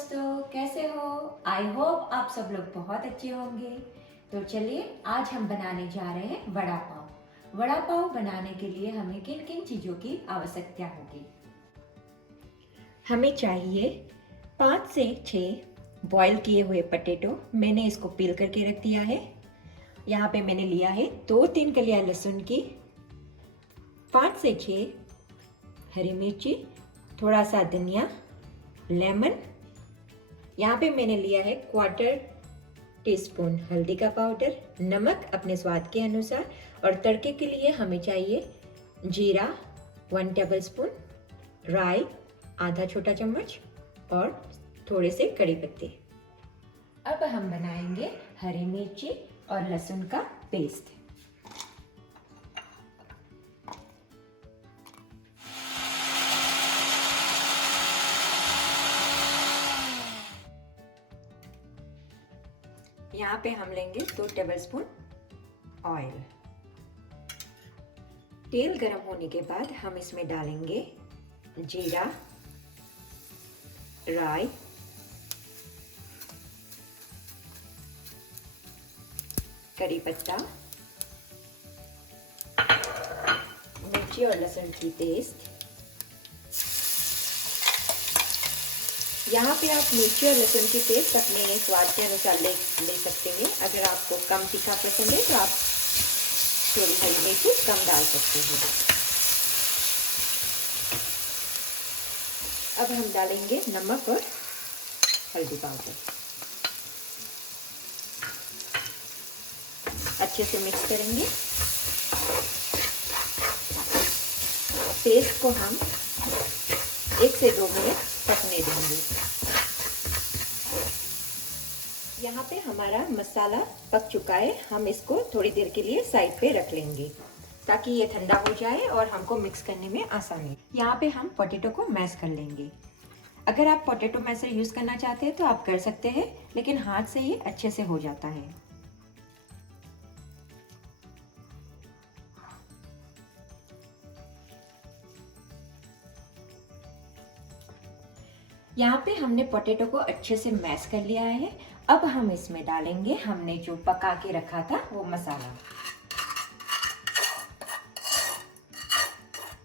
दोस्तों, कैसे हो? आई होप आप सब लोग बहुत अच्छे होंगे। तो चलिए आज हम बनाने जा रहे हैं वड़ा पाव। वड़ा पाव बनाने के लिए हमें किन किन चीज़ों की आवश्यकता होगी? हमें चाहिए 5 से 6 बॉईल किए हुए पटेटो। मैंने इसको पील करके रख दिया है। यहाँ पे मैंने लिया है 2-3 कलियां लहसुन की, 5 से 6 हरी मिर्ची, थोड़ा सा धनिया, लेमन। यहाँ पे मैंने लिया है 1/4 टीस्पून हल्दी का पाउडर, नमक अपने स्वाद के अनुसार, और तड़के के लिए हमें चाहिए जीरा 1 टेबलस्पून, राई आधा छोटा चम्मच और थोड़े से कड़ी पत्ते। अब हम बनाएंगे हरी मिर्ची और लहसुन का पेस्ट। यहाँ पे हम लेंगे 2 टेबलस्पून ऑयल। तेल गर्म होने के बाद हम इसमें डालेंगे जीरा, राई, कड़ी पत्ता, मिर्ची और लहसुन की पेस्ट। यहाँ पे आप मिर्ची और लहसुन की पेस्ट अपने स्वाद के अनुसार ले सकते हैं। अगर आपको कम तीखा पसंद है तो आप थोड़ी हरी मिर्ची कम डाल सकते हैं। अब हम डालेंगे नमक और हल्दी पाउडर। अच्छे से मिक्स करेंगे। पेस्ट को हम 1 से 2 मिनट पकने देंगे। यहाँ पे हमारा मसाला पक चुका है। हम इसको थोड़ी देर के लिए साइड पे रख लेंगे ताकि ये ठंडा हो जाए और हमको मिक्स करने में आसानी। यहाँ पे हम पोटैटो को मैश कर लेंगे। अगर आप पोटैटो मैशर यूज करना चाहते हैं तो आप कर सकते हैं, लेकिन हाथ से ये अच्छे से हो जाता है। यहाँ पे हमने पोटैटो को अच्छे से मैश कर लिया है। अब हम इसमें डालेंगे हमने जो पका के रखा था वो मसाला।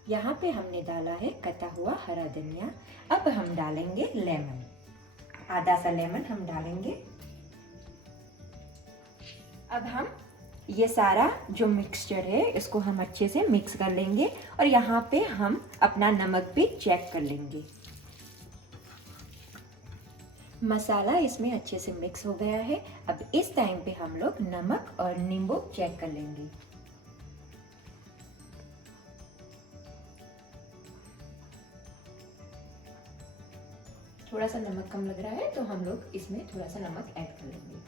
यहाँ पे हमने डाला है कटा हुआ हरा धनिया। अब हम डालेंगे लेमन, आधा सा लेमन हम डालेंगे। अब हम ये सारा जो मिक्सचर है इसको हम अच्छे से मिक्स कर लेंगे और यहाँ पे हम अपना नमक भी चेक कर लेंगे। मसाला इसमें अच्छे से मिक्स हो गया है। अब इस टाइम पे हम लोग नमक और नींबू चेक कर लेंगे। थोड़ा सा नमक कम लग रहा है तो हम लोग इसमें थोड़ा सा नमक ऐड कर लेंगे।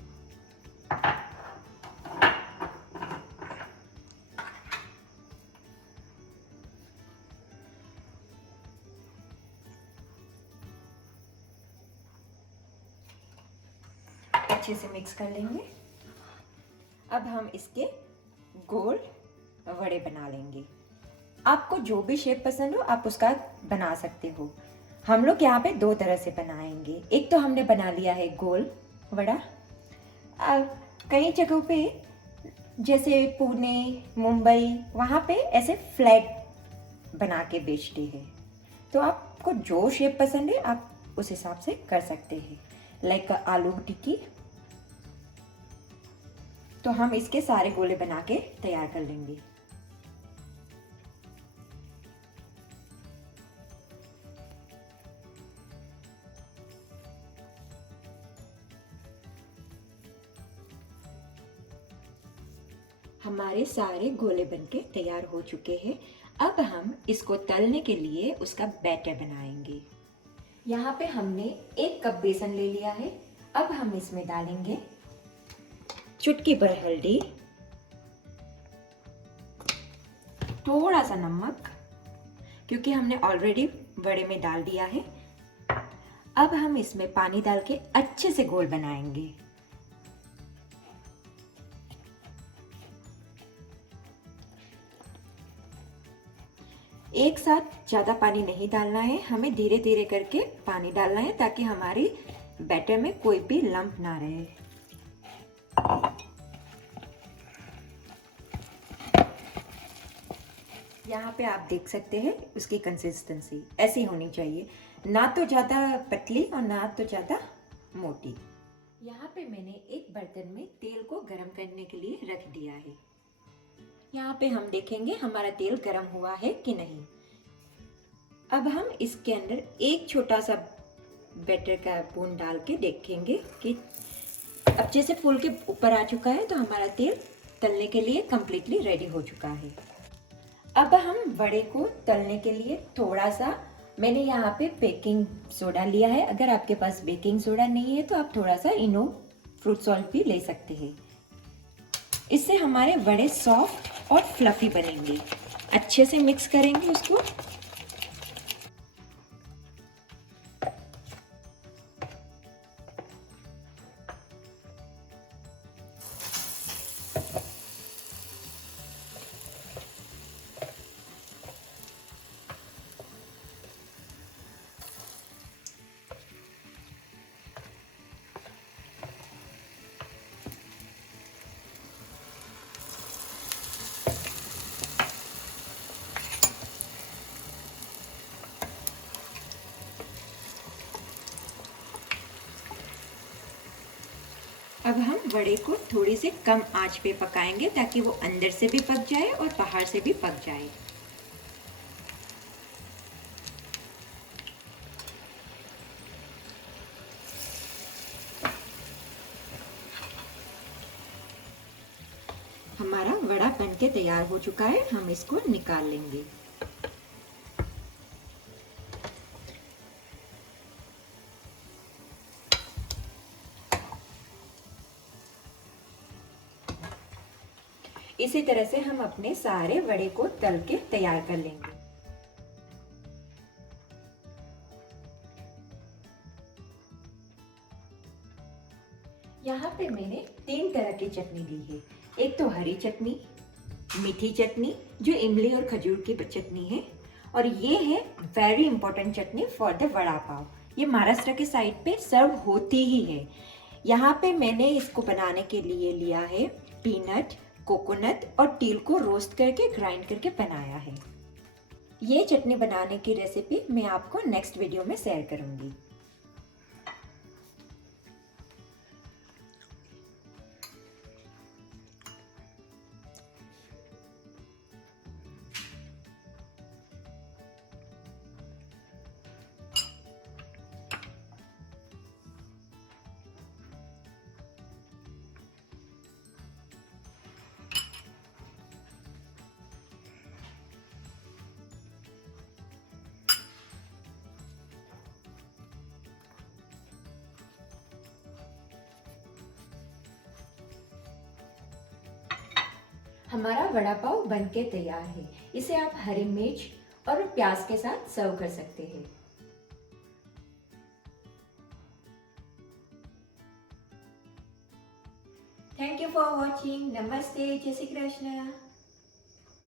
अच्छे से मिक्स कर लेंगे। अब हम इसके गोल वड़े बना लेंगे। आपको जो भी शेप पसंद हो आप उसका बना सकते हो। हम लोग यहाँ पे 2 तरह से बनाएंगे। एक तो हमने बना लिया है गोल वड़ा। कई जगहों पे जैसे पुणे, मुंबई, वहाँ पे ऐसे फ्लैट बना के बेचते हैं। तो आपको जो शेप पसंद है आप उस हिसाब से कर सकते हैं। लाइक आलू टिक्की। तो हम इसके सारे गोले बना के तैयार कर लेंगे। हमारे सारे गोले बनके तैयार हो चुके हैं। अब हम इसको तलने के लिए उसका बैटर बनाएंगे। यहाँ पे हमने 1 कप बेसन ले लिया है। अब हम इसमें डालेंगे चुटकी भर हल्दी, थोड़ा सा नमक, क्योंकि हमने ऑलरेडी बड़े में डाल दिया है। अब हम इसमें पानी डाल के अच्छे से घोल बनाएंगे। एक साथ ज़्यादा पानी नहीं डालना है, हमें धीरे धीरे करके पानी डालना है ताकि हमारी बैटर में कोई भी लंप ना रहे। यहाँ पे आप देख सकते हैं उसकी कंसिस्टेंसी ऐसी होनी चाहिए, ना तो ज़्यादा पतली और ना तो ज़्यादा मोटी। यहाँ पे मैंने एक बर्तन में तेल को गरम करने के लिए रख दिया है। यहाँ पे हम देखेंगे हमारा तेल गरम हुआ है कि नहीं। अब हम इसके अंदर एक छोटा सा बैटर का बूंद डाल के देखेंगे कि अब जैसे फूल के ऊपर आ चुका है तो हमारा तेल तलने के लिए कम्प्लीटली रेडी हो चुका है। अब हम वड़े को तलने के लिए थोड़ा सा मैंने यहाँ पे बेकिंग सोडा लिया है। अगर आपके पास बेकिंग सोडा नहीं है तो आप थोड़ा सा इनो फ्रूट सॉल्ट भी ले सकते हैं। इससे हमारे वड़े सॉफ्ट और फ्लफी बनेंगे। अच्छे से मिक्स करेंगे उसको। अब हम वड़े को थोड़ी से कम आंच पे पकाएंगे ताकि वो अंदर से भी पक जाए और बाहर से भी पक जाए। हमारा वड़ा बनके तैयार हो चुका है, हम इसको निकाल लेंगे। इसी तरह से हम अपने सारे वड़े को तल के तैयार कर लेंगे। यहाँ पे मैंने 3 तरह की चटनी ली है। एक तो हरी चटनी, मीठी चटनी जो इमली और खजूर की चटनी है, और ये है very important chutney for the vada pav. ये महाराष्ट्र के साइड पे सर्व होती ही है। यहाँ पे मैंने इसको बनाने के लिए लिया है पीनट, कोकोनट और तिल को रोस्ट करके ग्राइंड करके बनाया है। ये चटनी बनाने की रेसिपी मैं आपको नेक्स्ट वीडियो में शेयर करूंगी। हमारा वड़ा पाव बनके तैयार है। इसे आप हरी मिर्च और प्याज के साथ सर्व कर सकते हैं। Thank you for watching. नमस्ते, जय श्री कृष्ण।